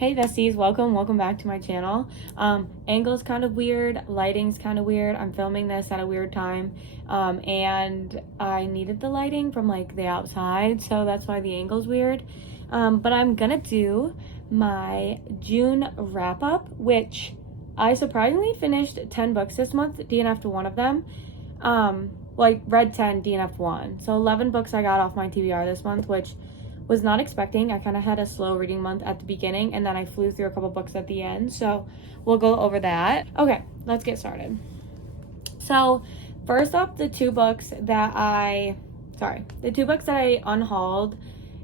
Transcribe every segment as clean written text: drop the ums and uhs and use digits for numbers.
Hey besties, welcome back to my channel. Angle's kind of weird, lighting's kind of weird. I'm filming this at a weird time, and I needed the lighting from like the outside, so that's why the angle's weird. But I'm gonna do my June wrap up, which I surprisingly finished 10 books this month, DNF'd one of them. Like read 10, DNF'd one. So 11 books I got off my TBR this month, which was not expecting. I kind of had a slow reading month at the beginning, and then I flew through a couple books at the end, so we'll go over that. Okay, let's get started. So first up, the two books that I unhauled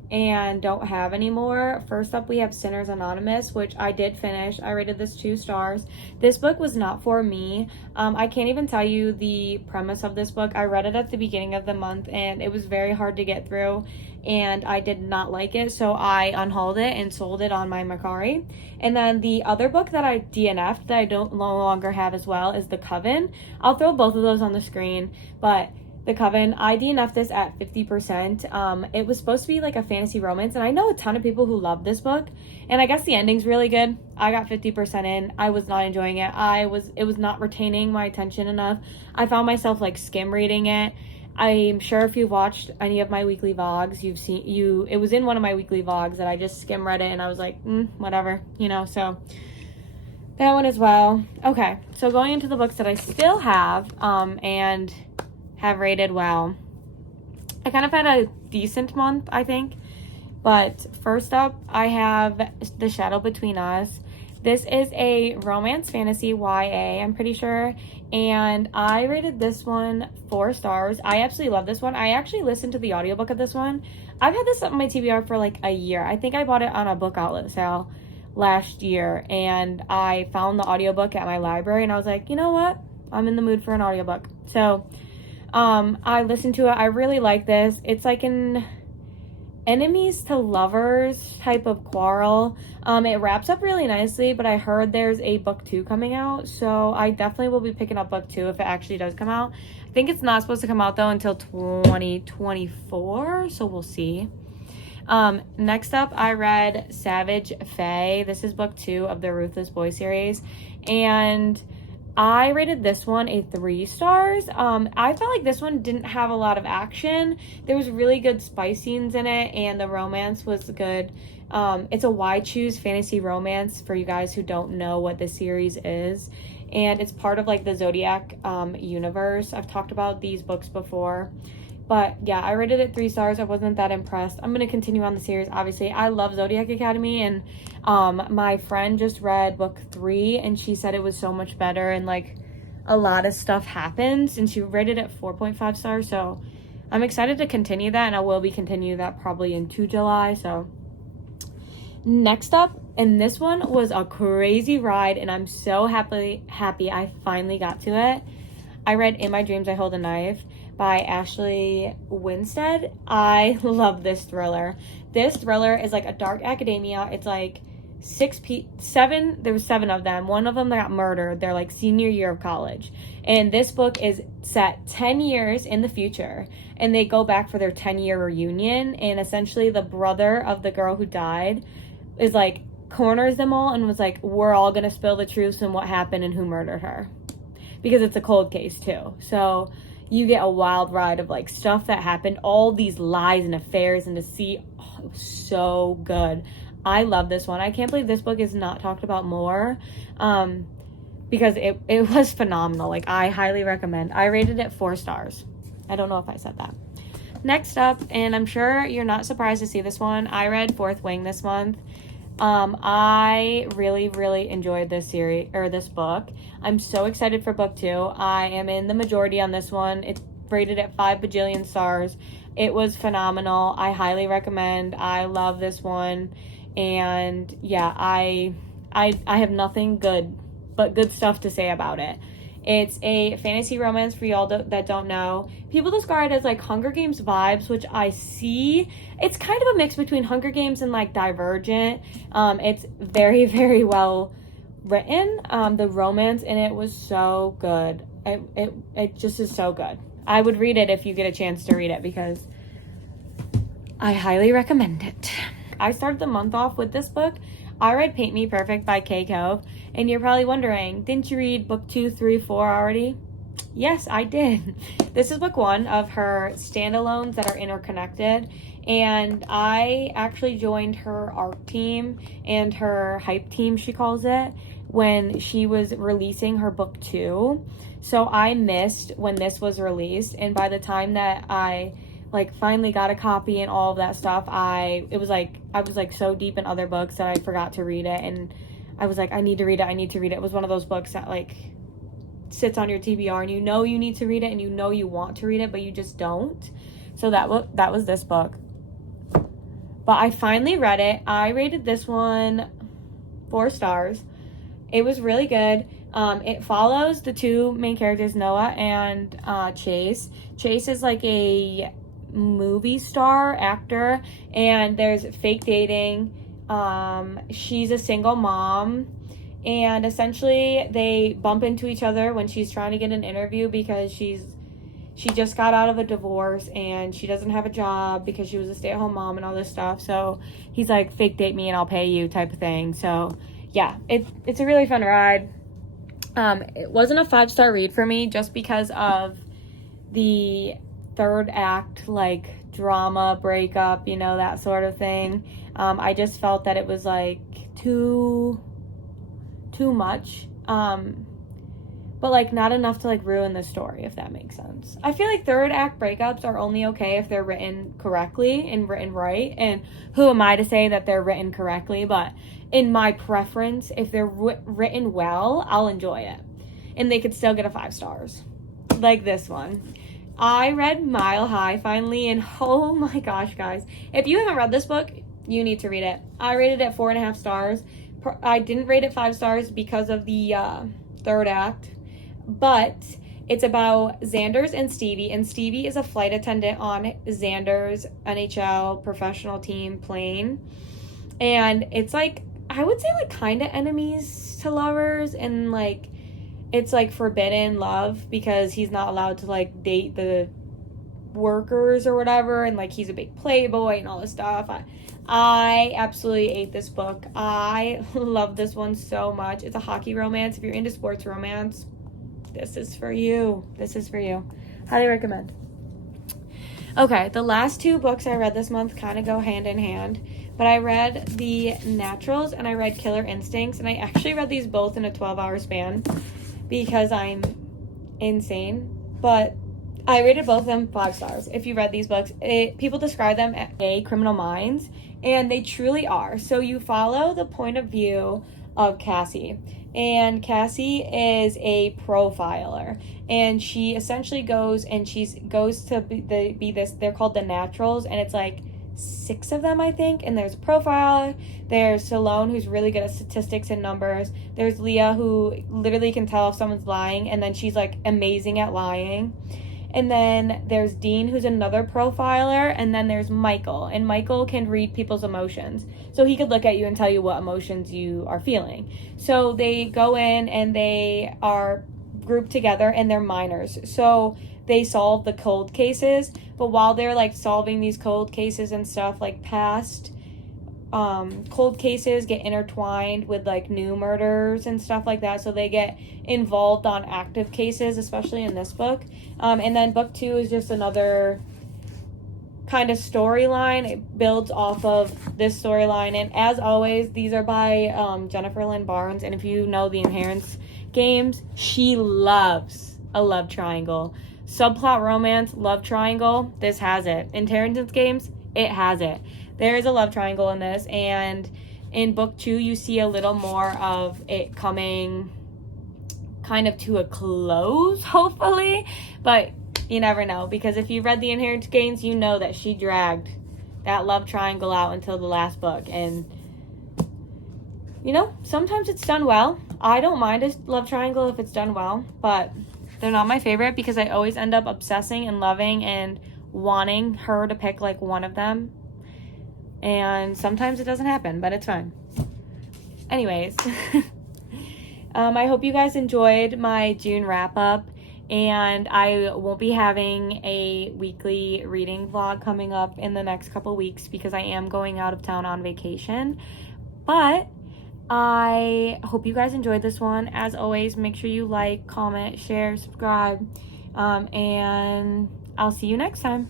and don't have anymore. First up, we have Sinners Anonymous, which I did finish. I rated this 2 stars. This book was not for me. I can't even tell you the premise of this book. I read it at the beginning of the month and it was very hard to get through and I did not like it, so I unhauled it and sold it on my Mercari. And then the other book that I DNF'd that I no longer have as well is The Coven. I'll throw both of those on the screen, but The Coven, I DNF'd this at 50%. It was supposed to be like a fantasy romance, and I know a ton of people who love this book, and I guess the ending's really good. I got 50% in. I was not enjoying it. It was not retaining my attention enough. I found myself like skim reading it. I'm sure if you've watched any of my weekly vlogs, it was in one of my weekly vlogs that I just skim read it, and I was like, whatever, so that one as well. Okay, so going into the books that I still have, and have rated well. I kind of had a decent month, I think. But first up, I have The Shadow Between Us. This is a romance fantasy YA, I'm pretty sure. And I rated this one 4 stars. I absolutely love this one. I actually listened to the audiobook of this one. I've had this on my TBR for like a year. I think I bought it on a book outlet sale last year. And I found the audiobook at my library. And I was like, you know what? I'm in the mood for an audiobook. So I listened to it. I really like this. It's like an enemies to lovers type of quarrel. It wraps up really nicely, but I heard there's a book 2 coming out, so I definitely will be picking up book 2 if it actually does come out. I think it's not supposed to come out though until 2024, so we'll see. Next up, I read Savage Fae. This is book 2 of the Ruthless Boy series, and I rated this one a 3 stars. I felt like this one didn't have a lot of action. There was really good spice scenes in it, and the romance was good. It's a Why Choose fantasy romance for you guys who don't know what this series is. And it's part of like the Zodiac universe. I've talked about these books before. But yeah, I rated it 3 stars. I wasn't that impressed. I'm going to continue on the series, obviously. I love Zodiac Academy, and my friend just read book 3, and she said it was so much better, and like a lot of stuff happens, and she rated it 4.5 stars, so I'm excited to continue that, and I will be continuing that probably into July, so. Next up, and this one was a crazy ride, and I'm so happy I finally got to it. I read In My Dreams I Hold a Knife by Ashley Winstead. I love this thriller. This thriller is like a dark academia. It's like there was 7 of them. One of them got murdered. They're like senior year of college. And this book is set 10 years in the future. And they go back for their 10-year reunion. And essentially the brother of the girl who died is like corners them all and was like, we're all going to spill the truth and what happened and who murdered her. Because it's a cold case too. So you get a wild ride of like stuff that happened, all these lies and affairs, and to see, it was so good. I love this one. I can't believe this book is not talked about more, because it was phenomenal. Like, I highly recommend. I rated it 4 stars. I don't know if I said that. Next up, and I'm sure you're not surprised to see this one, I read Fourth Wing this month. I really enjoyed this series, or this book. I'm so excited for book 2. I am in the majority on this one. It's rated at 5 bajillion stars. It was phenomenal. I highly recommend. I love this one. And yeah, I have nothing but good stuff to say about it. It's a fantasy romance for y'all that don't know. People describe it as like Hunger Games vibes, which I see. It's kind of a mix between Hunger Games and like Divergent. It's very well written. The romance in it was so good. It just is so good. I would read it if you get a chance to read it because I highly recommend it. I started the month off with this book. I read Paint Me Perfect by Kay Cove, and you're probably wondering, didn't you read book 2, 3, 4 already? Yes, I did. This is book 1 of her standalones that are interconnected, and I actually joined her ARC team and her hype team, she calls it, when she was releasing her book 2. So I missed when this was released, and by the time that I finally got a copy and all of that stuff, I was so deep in other books that I forgot to read it, and I was like, I need to read it. It was one of those books that sits on your TBR, and you know you need to read it, and you know you want to read it, but you just don't. So that was this book. But I finally read it. I rated this one 4 stars. It was really good. It follows the 2 main characters, Noah and Chase. Chase is like a movie star actor, and there's fake dating. She's a single mom, and essentially they bump into each other when she's trying to get an interview because she just got out of a divorce and she doesn't have a job because she was a stay-at-home mom and all this stuff. So he's like, fake date me and I'll pay you type of thing. So yeah, it's a really fun ride. It wasn't a 5-star read for me just because of the third act, drama, breakup, that sort of thing. I just felt that it was too much. But not enough to ruin the story, if that makes sense. I feel like third act breakups are only okay if they're written correctly and written right. And who am I to say that they're written correctly? But in my preference, if they're written well, I'll enjoy it. And they could still get a 5 stars. Like this one. I read Mile High finally, and oh my gosh, guys. If you haven't read this book, you need to read it. I rated it 4.5 stars. I didn't rate it 5 stars because of the third act. But it's about Xander's and Stevie, and Stevie is a flight attendant on Xander's NHL professional team plane. And it's I would say kind of enemies to lovers, and it's forbidden love because he's not allowed to date the workers or whatever, and he's a big playboy and all this stuff. I absolutely ate this book. I love this one so much. It's a hockey romance. If you're into sports romance, this is for you. Highly recommend. Okay, the last 2 books I read this month kind of go hand in hand, but I read The Naturals and I read Killer Instincts, and I actually read these both in a 12-hour span because I'm insane, but I rated both of them 5 stars. If you read these books, people describe them as Criminal Minds, and they truly are. So you follow the point of view of Cassie, and Cassie is a profiler, and she essentially goes to be this, they're called the Naturals, and it's 6 of them, I think, and there's a profiler, there's Salone, who's really good at statistics and numbers, there's Leah, who literally can tell if someone's lying, and then she's amazing at lying, and then there's Dean, who's another profiler, and then there's Michael, and Michael can read people's emotions, so he could look at you and tell you what emotions you are feeling. So they go in and they are grouped together, and they're minors, so they solve the cold cases, but while they're solving these cold cases and stuff, past cold cases get intertwined with new murders and stuff like that, so they get involved on active cases, especially in this book. And then book 2 is just another kind of storyline. It builds off of this storyline, and as always, these are by Jennifer Lynn Barnes, and if you know the Inheritance games, she loves a love triangle. Subplot romance, love triangle, this has it. Inheritance games, it has it. There is a love triangle in this, and in book 2, you see a little more of it coming kind of to a close, hopefully, but you never know, because if you read the Inheritance games, you know that she dragged that love triangle out until the last book, and sometimes it's done well. I don't mind a love triangle if it's done well, but they're not my favorite because I always end up obsessing and loving and wanting her to pick one of them. And sometimes it doesn't happen, but it's fine. Anyways, I hope you guys enjoyed my June wrap up. And I won't be having a weekly reading vlog coming up in the next couple weeks because I am going out of town on vacation. But I hope you guys enjoyed this one. As always, make sure you like, comment, share, subscribe, and I'll see you next time.